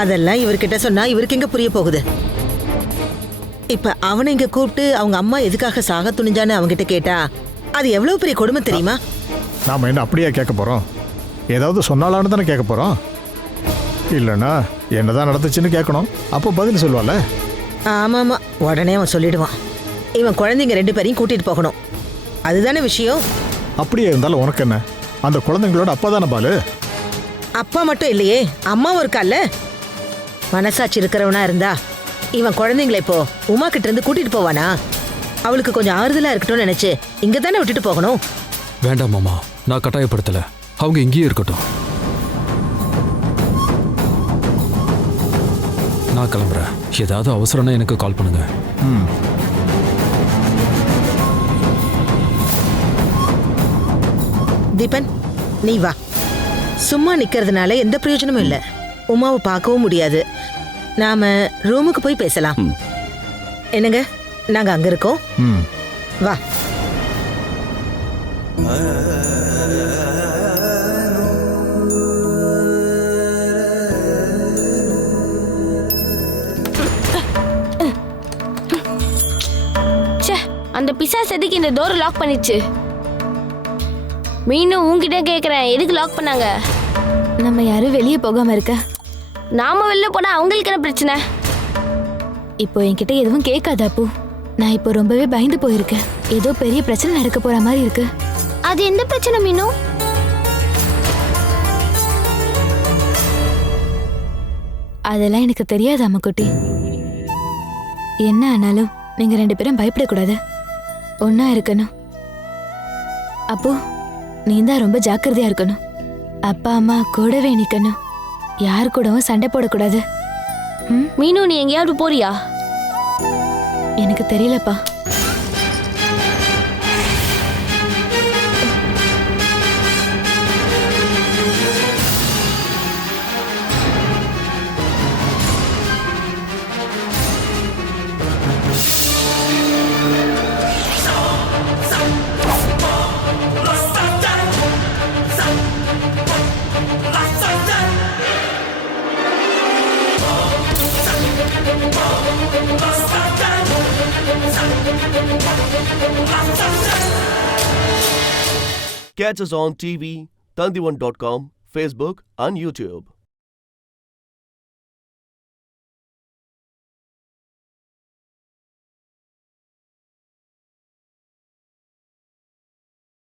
அதெல்லாம் இவர்கிட்ட சொன்னா இவருக்கு எங்க புரிய போகுது? இப்ப அவனை இங்க கூப்பிட்டு அவங்க அம்மா எதுக்காக சாக துணிஞ்சான்னு அவங்கிட்ட கேட்டா அது எவ்வளவு பெரிய கொடுமை தெரியுமா? நாம என்ன அப்படியே கேட்க போறோம்? ஏதாவது சொன்னாலான்னு தானே கேட்க போறோம். இல்லைன்னா என்னதான் நடந்துச்சுன்னு கேட்கணும். அப்போ பதில் சொல்லுவாள். ஆமாமா, உடனே அவன் சொல்லிடுவான். இவன் குழந்தைங்க 2 பேரையும் கூட்டிட்டு போகணும், அதுதானே விஷயம். அப்படியே இருந்தாலும் உனக்கு என்ன? அந்த குழந்தைங்களோட அப்பா தானே பாலு. அப்பா மட்டும் இல்லையே, அம்மாவும் இருக்கால்ல. மனசாட்சி இருக்கிறவனா இருந்தா இவன் குழந்தைங்களை இப்போ உமா கிட்ட இருந்து கூட்டிட்டு போவானா? அவளுக்கு கொஞ்சம் ஆறுதலா இருக்கட்டும்னு நினைச்சு இங்க தானே விட்டுட்டு போகணும். வேண்டாம் மாமா, நான் கட்டாயப்படுத்தல. அவங்க இங்கேயே இருக்கட்டும். நான் கிளம்புறேன். ஏதாவது அவசரம்னா எனக்கு கால் பண்ணுங்க. தீபன், நீ வா. சும்மா நிக்கிறதுனால எந்த பிரயோஜனமும் இல்லை. உமாவை பார்க்கவும் முடியாது. நாம ரூமுக்கு போய் பேசலாம். என்னங்க, நாங்க அங்க இருக்கோம். வா. அந்த பிசாசு எதுக்கு இந்த டோர் லாக் பண்ணிச்சு? மீனும் உன்கிட்ட கேக்குறேன், எதுக்கு லாக் பண்ணாங்க? நம்ம யாரும் வெளியே போகாம இருக்க. நாம வெளில போனா அவங்களுக்கு என்ன பிரச்சனை? இப்போ என்கிட்ட எதுவும் கேட்காத அப்பு. நான் இப்போ ரொம்பவே பயந்து போயிருக்கேன். ஏதோ பெரிய பிரச்சனை நடக்க போற மாதிரி இருக்கு. அது எந்த பிரச்சனை மீனு? அதெல்லாம் எனக்கு தெரியாது அம்முக்குட்டி. என்ன ஆனாலும் நீங்க 2 பேரும் பயப்படக்கூடாது, ஒன்னா இருக்கணும். அப்போ நீ தான் ரொம்ப ஜாக்கிரதையா இருக்கணும். அப்பா அம்மா கூடவே நிக்கணும். யார் கூடவும் சண்டை போடக்கூடாது. மீனு, நீ எங்கேயாவது போறியா? எனக்கு தெரியலப்பா. Catch us on TV, Tandivan.com, Facebook and YouTube.